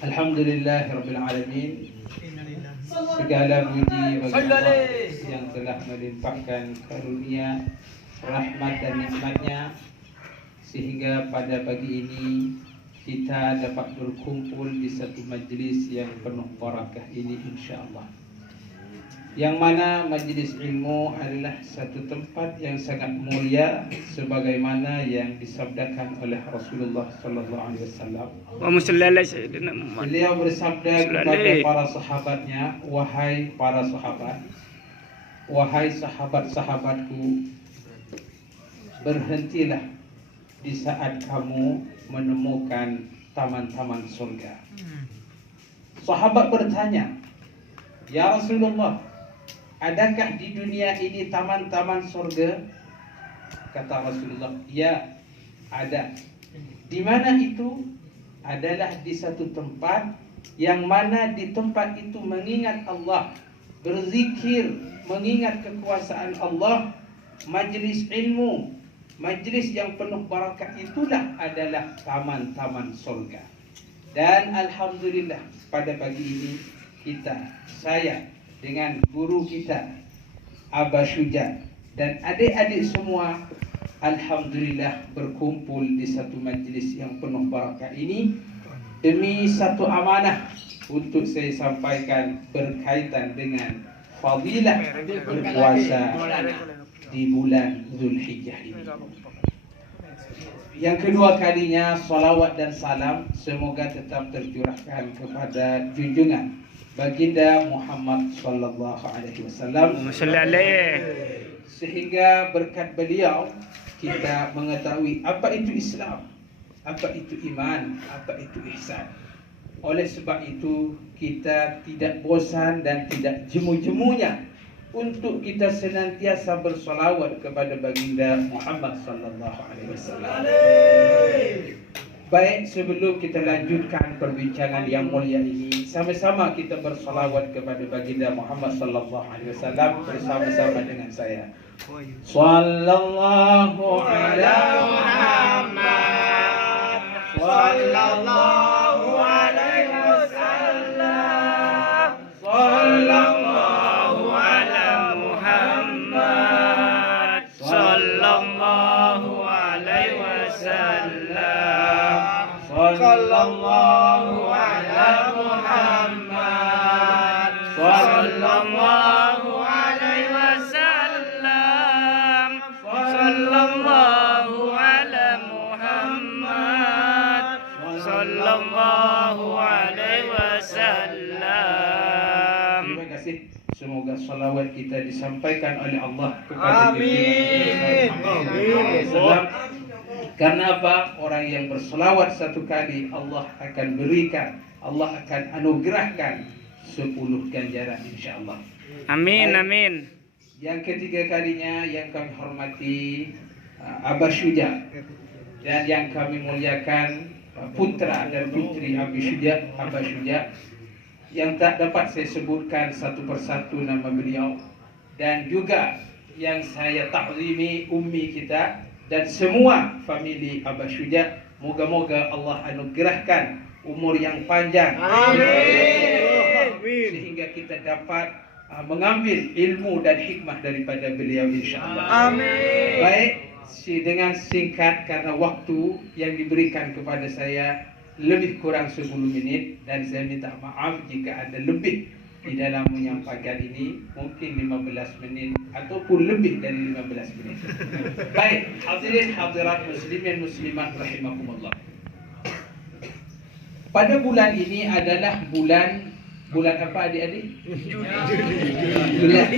Alhamdulillahirabbil alamin. Segala puji bagi Allah yang telah melimpahkan karunia, rahmat dan nikmatnya sehingga pada pagi ini kita dapat berkumpul di satu majlis yang penuh barakah ini insya-Allah. Yang mana majlis ilmu adalah satu tempat yang sangat mulia sebagaimana yang disabdakan oleh Rasulullah sallallahu alaihi wasallam. Beliau bersabda kepada para sahabatnya, wahai para sahabat, wahai sahabat-sahabatku, berhentilah di saat kamu menemukan taman-taman surga. Sahabat bertanya, ya Rasulullah, adakah di dunia ini taman-taman surga? Kata Rasulullah, ya, ada. Di mana itu? Adalah di satu tempat yang mana di tempat itu mengingat Allah, berzikir, mengingat kekuasaan Allah, majlis ilmu, majlis yang penuh barakah, itulah adalah taman-taman surga. Dan alhamdulillah pada pagi ini saya dengan guru kita Abah Syuja dan adik-adik semua alhamdulillah berkumpul di satu majlis yang penuh barakah ini demi satu amanah untuk saya sampaikan berkaitan dengan fadilah berpuasa di bulan Zulhijjah ini. Yang kedua kalinya salawat dan salam semoga tetap tercurahkan kepada junjungan Baginda Muhammad sallallahu alaihi wasallam, sehingga berkat beliau kita mengetahui apa itu Islam, apa itu iman, apa itu ihsan. Oleh sebab itu kita tidak bosan dan tidak jemu-jemunya untuk kita senantiasa bersolawat kepada Baginda Muhammad sallallahu alaihi wasallam. Baik, sebelum kita lanjutkan perbincangan yang mulia ini, sama-sama kita bersolawat kepada Baginda Muhammad sallallahu alaihi wasallam bersama-sama dengan saya. Sallallahu ala Muhammad, sallallahu alaihi wasallam, sallallahu ala Muhammad, sallallahu alaihi wasallam, sallallahu ala Muhammad, sallallahu alaihi wasallam, sallallahu ala Muhammad, sallallahu alaihi wasallam. Terima kasih. Semoga salawat kita disampaikan oleh Allah kepada Amin. Sebab karena apa? Orang yang berselawat satu kali Allah akan berikan, Allah akan anugerahkan 10 ganjaran insya-Allah. Amin, amin. Yang ketiga kalinya yang kami hormati Abah Syuja dan yang kami muliakan putra dan putri Abah Syuja yang tak dapat saya sebutkan satu persatu nama beliau, dan juga yang saya takzimi ummi kita dan semua famili Abah Syuja. Moga-moga Allah anugerahkan umur yang panjang. Amin. Sehingga kita dapat mengambil ilmu dan hikmah daripada beliau insya-Allah. Amin. Baik, dengan singkat karena waktu yang diberikan kepada saya lebih kurang 10 menit dan saya minta maaf jika ada lebih di dalam menyampaikan ini, mungkin 15 menit ataupun lebih dari 15 menit. Baik, hadirin hadirat muslimin muslimat rahimakumullah. Pada bulan ini adalah bulan apa adik-adik? Bulan,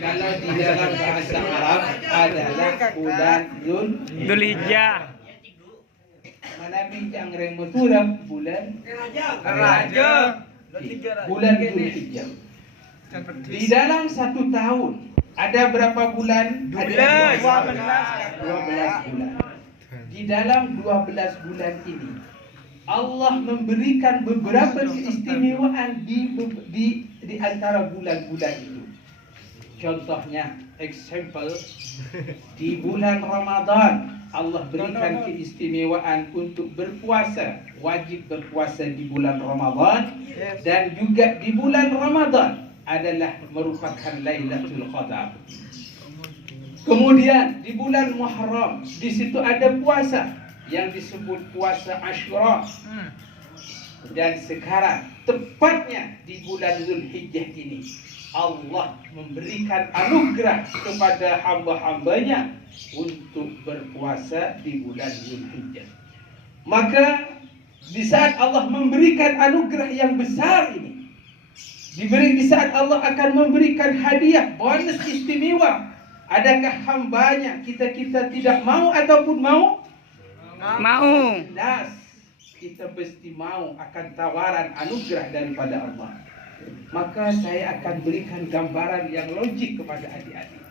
kalau di dalam bahasa Arab adalah bulan Zulhijjah. Mana bincang remotura bulan Raja. bulan Zulhijjah. Di dalam satu tahun ada berapa bulan? Ada 12 bulan. Di dalam 12 bulan ini Allah memberikan beberapa keistimewaan di antara bulan-bulan itu. Contohnya, example, di bulan Ramadan Allah berikan keistimewaan untuk berpuasa, wajib berpuasa di bulan Ramadan, dan juga di bulan Ramadan adalah merupakan Lailatul Qadar. Kemudian di bulan Muharram, di situ ada puasa yang disebut puasa Asyura. Dan sekarang tepatnya di bulan Zulhijjah ini Allah memberikan anugerah kepada hamba-hambanya untuk berpuasa di bulan Zulhijjah. Maka di saat Allah memberikan anugerah yang besar ini, di saat Allah akan memberikan hadiah bonus istimewa, adakah hambanya kita tidak mau ataupun mau? Mau. Jelas kita pasti mau akan tawaran anugerah daripada Allah. Maka saya akan berikan gambaran yang logik kepada adik-adik.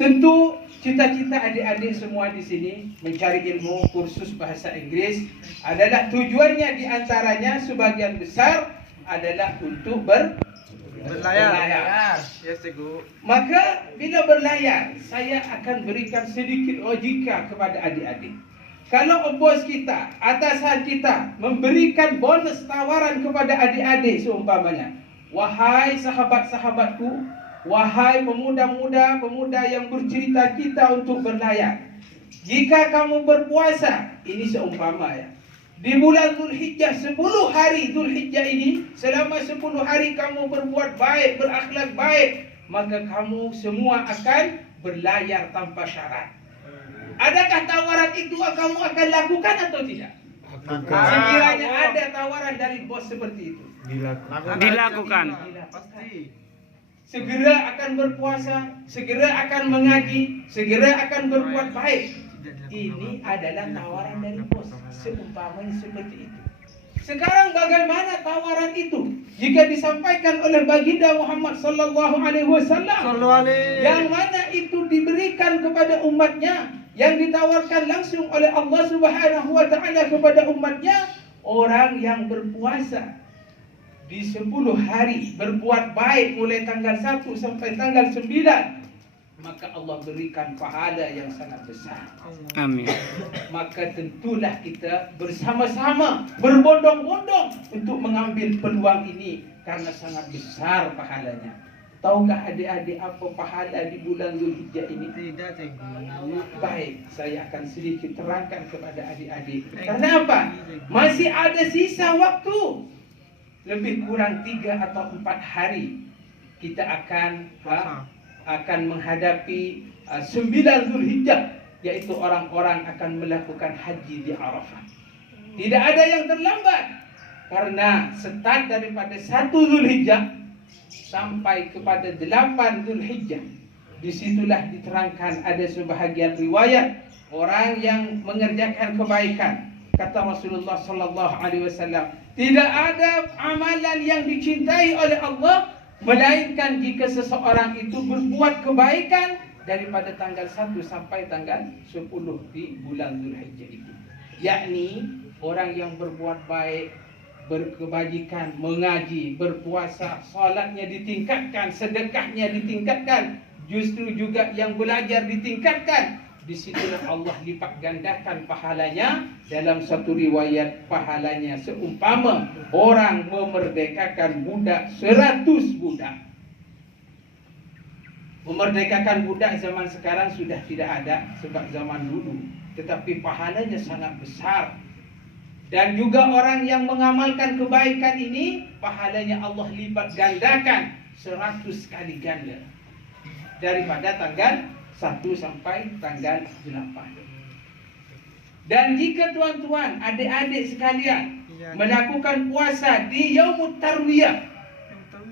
Tentu cita-cita adik-adik semua di sini mencari ilmu kursus bahasa Inggris adalah tujuannya, diantaranya sebagian besar adalah untuk berlayar. Yes, Cikgu. Maka bila berlayar, saya akan berikan sedikit logika kepada adik-adik. Kalau bos kita, atasan kita memberikan bonus tawaran kepada adik-adik seumpamanya, wahai sahabat-sahabatku, wahai pemuda yang bercerita kita untuk berlayar, jika kamu berpuasa, ini seumpama ya, di bulan Zulhijjah 10 hari Zulhijjah ini, selama 10 hari kamu berbuat baik, berakhlak baik, maka kamu semua akan berlayar tanpa syarat. Adakah tawaran itu kamu akan lakukan atau tidak? Sekiranya ada tawaran dari bos seperti itu, Dilakukan. pasti. Segera akan berpuasa, segera akan mengaji, segera akan berbuat baik. Ini adalah tawaran dari bos, seumpamanya seperti itu. Sekarang bagaimana tawaran itu jika disampaikan oleh baginda Muhammad sallallahu alaihi wasallam, yang mana itu diberikan kepada umatnya, yang ditawarkan langsung oleh Allah Subhanahu wa taala kepada umatnya, orang yang berpuasa di 10 hari, berbuat baik mulai tanggal 1 sampai tanggal 9, maka Allah berikan pahala yang sangat besar. Amin. Maka tentulah kita bersama-sama berbondong-bondong untuk mengambil peluang ini karena sangat besar pahalanya. Tahukah adik-adik apa pahala di bulan Zulhijjah ini? Tidak, Cikgu. Baik, saya akan sedikit terangkan kepada adik-adik. Karena apa? Masih ada sisa waktu. Lebih kurang 3 atau 4 hari kita akan menghadapi 9 Zulhijjah, yaitu orang-orang akan melakukan haji di Arafah. Tidak ada yang terlambat, karena start daripada 1 Zulhijjah sampai kepada 8 Zulhijjah. Disitulah diterangkan ada sebahagian riwayat orang yang mengerjakan kebaikan. Kata Rasulullah sallallahu alaihi wasallam, tidak ada amalan yang dicintai oleh Allah melainkan jika seseorang itu berbuat kebaikan daripada tanggal 1 sampai tanggal 10 di bulan Zulhijjah itu. Yakni orang yang berbuat baik, berkebajikan, mengaji, berpuasa, salatnya ditingkatkan, sedekahnya ditingkatkan, justru juga yang belajar ditingkatkan. Di situlah Allah lipat gandakan pahalanya. Dalam satu riwayat pahalanya seumpama orang memerdekakan budak 100 budak. Memerdekakan budak zaman sekarang sudah tidak ada sebab zaman dulu, tetapi pahalanya sangat besar. Dan juga orang yang mengamalkan kebaikan ini, pahalanya Allah lipat gandakan 100 kali ganda daripada tanggal 1 sampai tanggal 8. Dan jika tuan-tuan, adik-adik sekalian melakukan puasa di Yaumut Tarwiyah.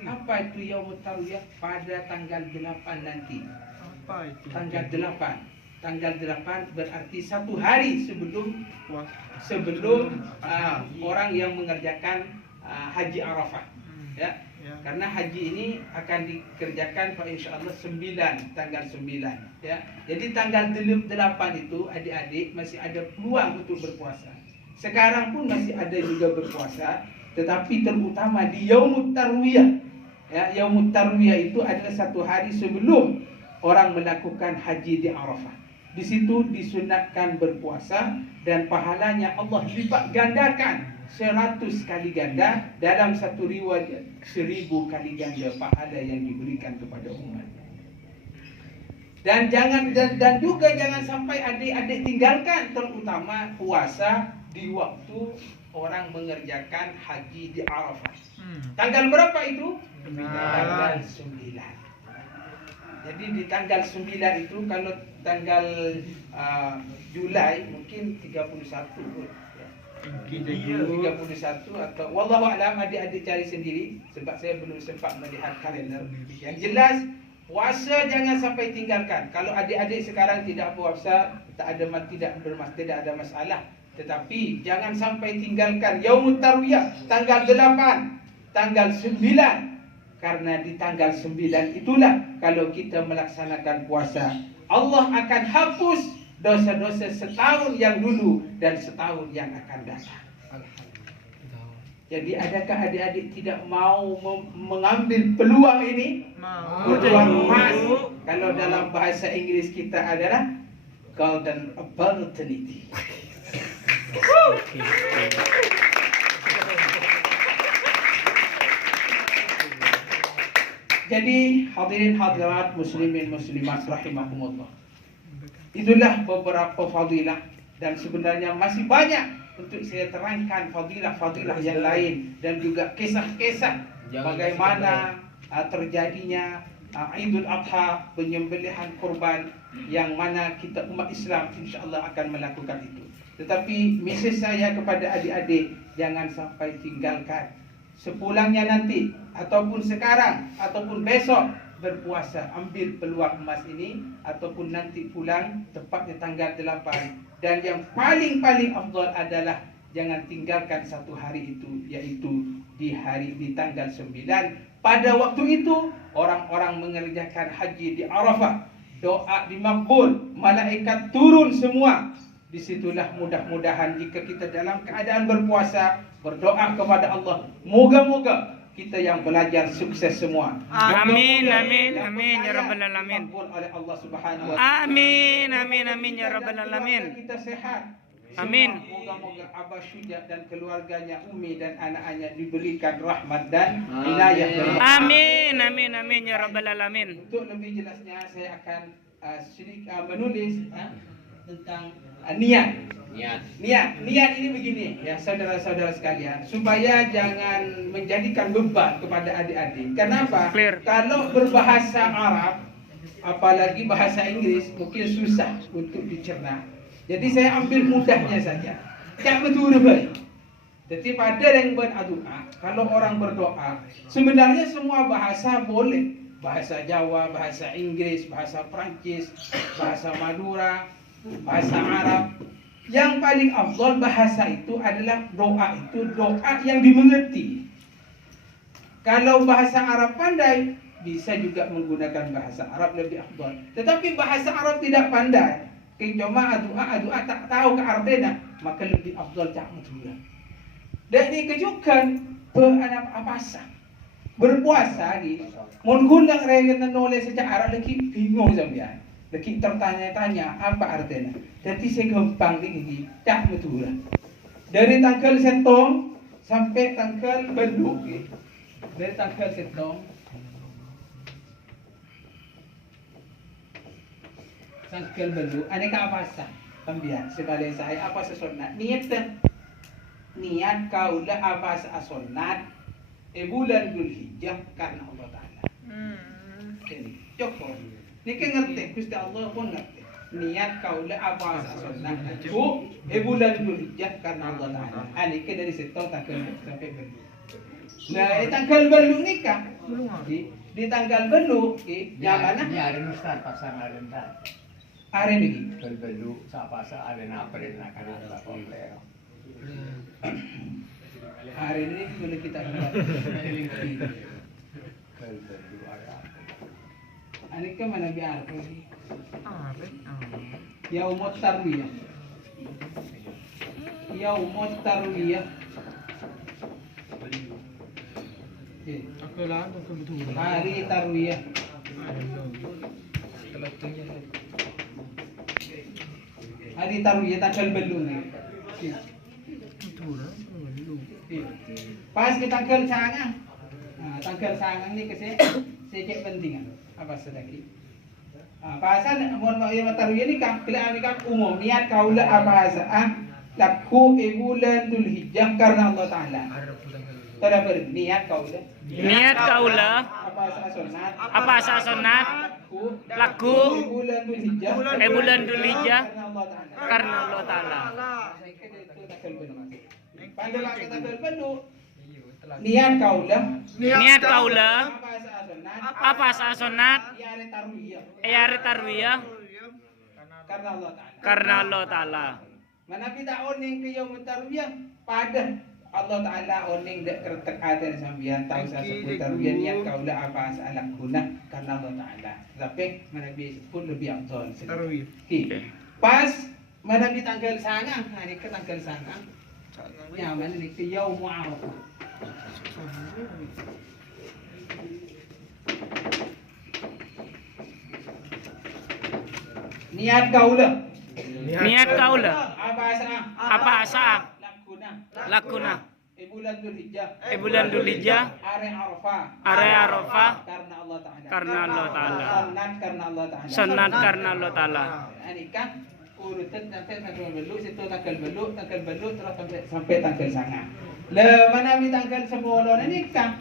Apa itu Yaumut Tarwiyah? Pada tanggal 8 nanti. Apa itu? Tanggal 8. Tanggal 8 berarti 1 hari sebelum orang yang mengerjakan haji Arafah. Ya. Karena haji ini akan dikerjakan pada insyaAllah 9, tanggal 9 ya. Jadi tanggal 8 itu adik-adik masih ada peluang untuk berpuasa. Sekarang pun masih ada juga berpuasa, tetapi terutama di Yaumut Tarwiyah ya. Yaumut Tarwiyah itu adalah 1 hari sebelum orang melakukan haji di Arafah. Di situ disunatkan berpuasa dan pahalanya Allah lipat gandakan 100 kali ganda, dalam satu riwayat 1000 kali ganda pahala yang diberikan kepada umat. Dan juga jangan sampai adik-adik tinggalkan, terutama puasa di waktu orang mengerjakan haji di Arafah. Tanggal berapa itu? Tanggal 9. Jadi di tanggal 9 itu, kalau tanggal Julai mungkin 31 pun. 31 atau wallahu a'lam, adik-adik cari sendiri sebab saya belum sempat melihat kalender. Yang jelas puasa jangan sampai tinggalkan. Kalau adik-adik sekarang tidak puasa, tidak ada masalah. Tetapi jangan sampai tinggalkan Yaumut Tarwiyah tanggal 8, tanggal 9. Karena di tanggal 9 itulah kalau kita melaksanakan puasa, Allah akan hapus dosa-dosa setahun yang dulu dan setahun yang akan datang. Jadi adakah adik-adik tidak mau mengambil peluang ini? Peluang emas. Kalau dalam bahasa Inggris kita adalah golden opportunity. Jadi hadirin hadirat muslimin muslimat rahimakumullah. Itulah beberapa fadilah, dan sebenarnya masih banyak untuk saya terangkan fadilah-fadilah yang lain, dan juga kisah-kisah bagaimana terjadinya Idul Adha, penyembelihan kurban, yang mana kita umat Islam insya-Allah akan melakukan itu. Tetapi mesej saya kepada adik-adik, jangan sampai tinggalkan. Sepulangnya nanti, ataupun sekarang, ataupun besok berpuasa, ambil peluang emas ini, ataupun nanti pulang tepatnya tanggal 8. Dan yang paling afdal adalah jangan tinggalkan satu hari itu, yaitu di tanggal 9. Pada waktu itu orang-orang mengerjakan haji di Arafah, doa dimakbul, malaikat turun semua. Disitulah mudah-mudahan jika kita dalam keadaan berpuasa, berdoa kepada Allah, moga-moga kita yang belajar sukses semua. Amin, amin, amin ya rabbal alamin. Oleh Allah Subhanahu wa taala. Amin, amin, amin ya rabbal alamin. Kita sehat. Amin. Moga-moga Abah Syuja dan keluarganya, Umi dan anak-anaknya diberikan rahmat dan inayah dari Allah. Amin, amin, amin ya rabbal alamin. Untuk lebih jelasnya saya akan menulis tentang niat. Niat ini begini ya saudara-saudara sekalian, supaya jangan menjadikan beban kepada adik-adik. Kenapa? Clear. Kalau berbahasa Arab, apalagi bahasa Inggris, mungkin susah untuk dicerna. Jadi saya ambil mudahnya saja. Tak betul baik. Jadi pada yang berdoa, kalau orang berdoa, sebenarnya semua bahasa boleh. Bahasa Jawa, bahasa Inggris, bahasa Prancis, bahasa Madura, bahasa Arab. Yang paling afdal bahasa itu adalah doa yang dimengerti. Kalau bahasa Arab pandai, bisa juga menggunakan bahasa Arab lebih afdal. Tetapi bahasa Arab tidak pandai, cuma doa tak tahu ke artinya, maka lebih afdal tak betul. Dan dikejukan apa berpuasa di menggunakan regan nulis secara Arab lagi bingung sampean. Lagi tertanya-tanya apa artinya. Jadi saya gampang ini tak betul. Dari tanggal setong sampai tanggal belu. Dari tanggal setong tanggal belu. Aneka apa sah? Pembiar sebalik saya apa sesunat niat kaulah apa sesunat bulan Dzulhijjah karena Allah Taala. Jadi cukup. Niki ngerti, Gusti Allah pun ngerti. Niat kaulah apa sunnah itu bulan Dzulhijjah karena Allah Taala. Niki dari setong tanggal sampai belu. Nah, tanggal belu nikah. Di tanggal belu yang mana? Ini hari Ustaz pasang arentan. Hari ini. Belu sa pasa arena april na kana sa kompleto. Hari ini boleh kita lihat. Belu ara. Ani ka mana biar ko. Yaumut Tarwiyah. Yaumut Tarwiyah. Hari Tarwiyah. Hari tarwiyah tanggal belum ni. Pas kita tanggal sangang. Tanggal sangang ni kasi sedikit penting apa sedikit. Pasan mohon maaf ya tarwiyah ni kan kalian kan umum niat kaula apa laku bulan Dzulhijjah karena Allah Taala. Tada berniat kaula. Niat kaula apa asa sunat laku bulan Dzulhijjah bulan Dzulhijjah karena Allah Taala. Pada waktu tanggal penuh niat kaula apa asa sunat hari tarwiyah karena Allah Taala. Mana kita oning ke yaum tarwiyah pada Allah Taala oning dek kertek aten sambian tahu sa sebut tarwiyah niat kaula apa asalak guna karena Allah Taala. Tapi mana bi pun lebih afdal tarwiyah. Pas mana bi tanggal sangang hari ke tanggal sangang. Ya mana ni ke yaum Arafah. Niat kaula apa asa lakuna bulan Dzulhijjah hari Arafah karena Allah Taala sunat karena Allah Taala. Ini kan urutan sampai tanggal belu situ tanggal belu terus sampai tanggal sangat. Le mana mi tanggal 10 ini kan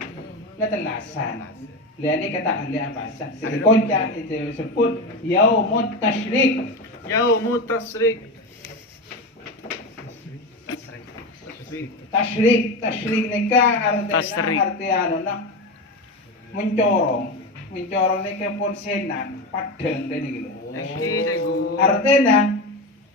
le telasan. Le ini kata ahli bahasa. Sekonca itu sebut yaumut tasyrik. Tasyrik nikah artinya mencorong nikah pun senang padang dan gitu. Artinya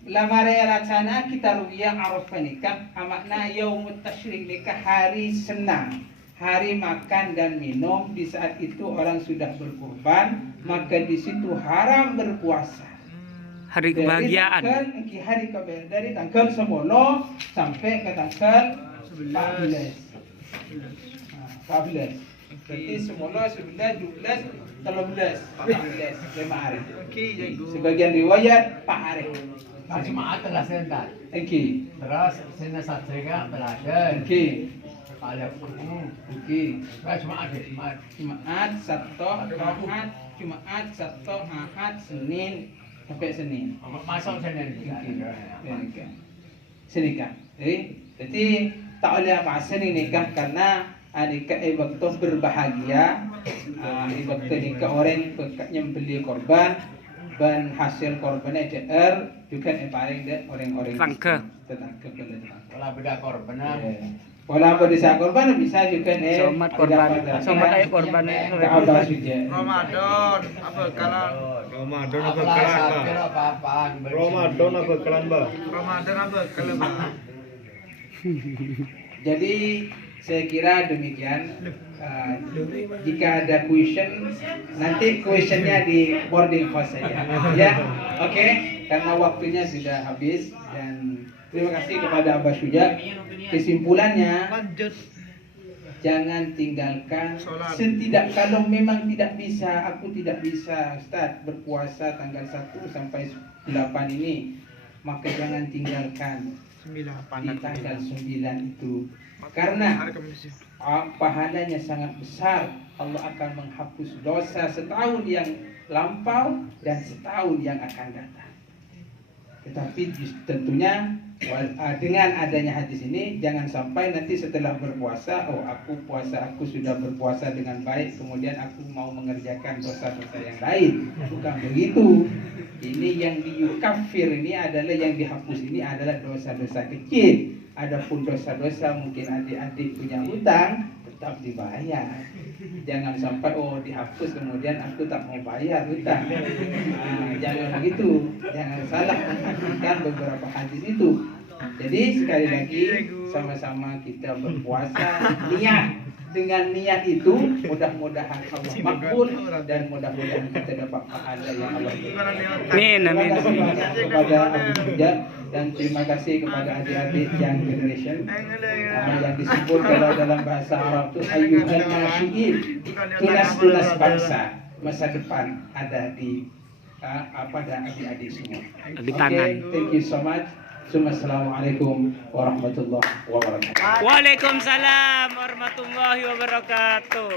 lamare laksana kita ruya Arafah nikah makna yaumut tasyrik nikah hari senang, hari makan dan minum. Di saat itu orang sudah berkurban, maka di situ haram berpuasa. Hari kebahagiaan. Dari tanggal 10 sampai ke tanggal 14. 14. Berarti 10, 11, 12, 13, 5 hari. Sebagian riwayat 4 hari. Jumaat telah sendat. Okey. Terus sena satrika belajar. Okey. Kalau Okey. Jumaat Sabtu, Ahad, Senin sampai Senin. masuk Senin. Senikah. Jadi tak boleh apa Senin nikah karena nikah waktu berbahagia. Waktu nikah orang nyembeli korban dan hasil korbannya juga paling deh orang-orang Tangke. Kalau beda korban. Kalau bisa korban bisa juga Somat korban. Somat ayo korban. Abah suja. Ramadan apa kalan? Ramadan apa kalan? Ramadan apa kalan? Jadi saya kira demikian. Jika ada question, nanti questionnya di boarding house saja. Ya, oke. Karena waktunya sudah habis dan terima kasih kepada Abah Syuja. Kesimpulannya, jangan tinggalkan kalau memang tidak bisa, aku tidak bisa Ustaz berpuasa tanggal 1 sampai 8 ini, maka jangan tinggalkan di tanggal 9 itu. Karena pahalanya sangat besar. Allah akan menghapus dosa setahun yang lampau dan setahun yang akan datang. Tetapi tentunya dengan adanya hadis ini jangan sampai nanti setelah berpuasa, aku sudah berpuasa dengan baik, kemudian aku mau mengerjakan dosa-dosa yang lain. Bukan begitu. Ini yang diyukafir ini adalah yang dihapus ini adalah dosa-dosa kecil. Adapun dosa-dosa mungkin adik-adik punya hutang tetap dibayar. Jangan sampai dihapus kemudian aku tak mau bayar hutang. Jangan begitu. Jangan salah mengartikan beberapa hadis itu. Jadi sekali lagi sama-sama kita berpuasa niat. Dengan niat itu mudah-mudahan Allah makbul dan mudah-mudahan kita dapat pahala yang Allah berikan. Amin. Terima kasih kepada Abu Syuja dan terima kasih kepada adik-adik yang generation yang disebut kalau dalam bahasa Arab itu ayyuhan nasyiin, tunas bangsa masa depan ada di pada adik-adik semua. Di tangan. Thank you so much. Assalamualaikum warahmatullahi wabarakatuh. Waalaikumsalam warahmatullahi wabarakatuh.